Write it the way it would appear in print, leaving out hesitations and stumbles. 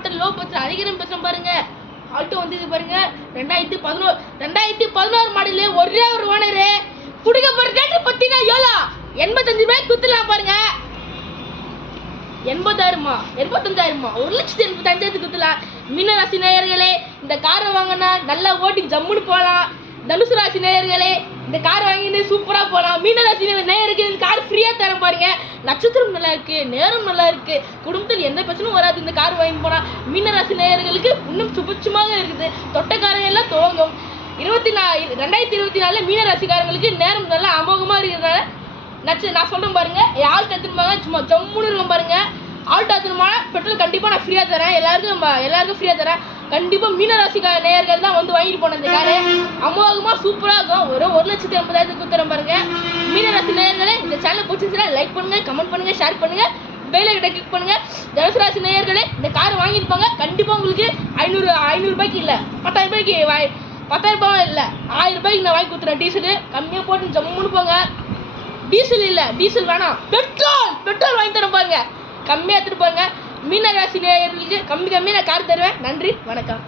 Budget low budget அதிகம் பேசுகிறேன் பாருங்க. ஆல்டோ வந்து இது பாருங்க 2011 மாடலு ஒரே ஒரு ஓனரு கொடுக்க போகிற ரேட்டு பார்த்தீங்கன்னா எவ்வளோ 85 ரூபாய்க்கு குத்துலாம் பாருங்க. 80,000மா 85,000மா 1,85,000 குத்துலாம். மீன ராசி நேயர்களே இந்த காரை வாங்கினா நல்லா ஓட்டி ஜம்முன்னு போகலாம். தனுசு ராசி நேயர்களே இந்த கார் வாங்கிட்டு சூப்பராக போகலாம். மீன ராசி நேயருக்கு இந்த கார் ஃப்ரீயாக தரேன் பாருங்க. நட்சத்திரம் நல்லா இருக்கு, நேரம் நல்லா இருக்கு, குடும்பத்தில் எந்த பிரச்சனையும் வராது. இந்த கார் வாங்கி போனால் மீன ராசி நேயர்களுக்கு இன்னும் சுபட்சமாக இருக்குது. தொட்டக்காரங்க எல்லாம் துவங்கும். 2024 மீன ராசிக்காரங்களுக்கு நேரம் நல்லா அமோகமாக இருக்கிறதுனால நான் சொல்கிறேன் பாருங்க. ஆல்டோ எடுத்துருப்பாங்க சும்மா ஜம்முன்னு இருக்கும் பாருங்க. ஆல்டோ எடுத்துருமான பெட்ரோல் கண்டிப்பாக நான் ஃப்ரீயாக தரேன். எல்லாருக்கும் ஃப்ரீயாக தரேன். கண்டிப்பாக மீன ராசிக்கார நேயர்கள் தான் வந்து வாங்கிட்டு போனேன். இந்த காரு அமோகமாக சூப்பராக இருக்கும். ஒரு 1,80,000 குத்துறேன் பாருங்க. மீன ராசி நேயர்களே இந்த சேனல் பிடிச்சிருந்துச்சுன்னா லைக் பண்ணுங்க, கமெண்ட் பண்ணுங்க, ஷேர் பண்ணுங்க, பெல் ஐக்கனை கிளிக் பண்ணுங்க. தனுசு ராசி நேயர்களே இந்த கார் வாங்கிட்டு போங்க. கண்டிப்பாக உங்களுக்கு 500 ரூபாய்க்கு இல்லை 10,000 ரூபாய்க்கு 10,000 ரூபாய் இல்லை 1000 ரூபாய்க்கு நான் வாங்கி கொடுத்துறேன். டீசலு கம்மியாக போட்டு ஜம்முன்னு போங்க. டீசல் இல்லை, டீசல் வேணாம், பெட்ரோல் வாங்கி தரேன் பாருங்க. கம்மியாக எடுத்துட்டு போங்க. மீன ராசி நேயர்களுக்கு கம்மியாக நான் கார் தருவேன். நன்றி, வணக்கம்.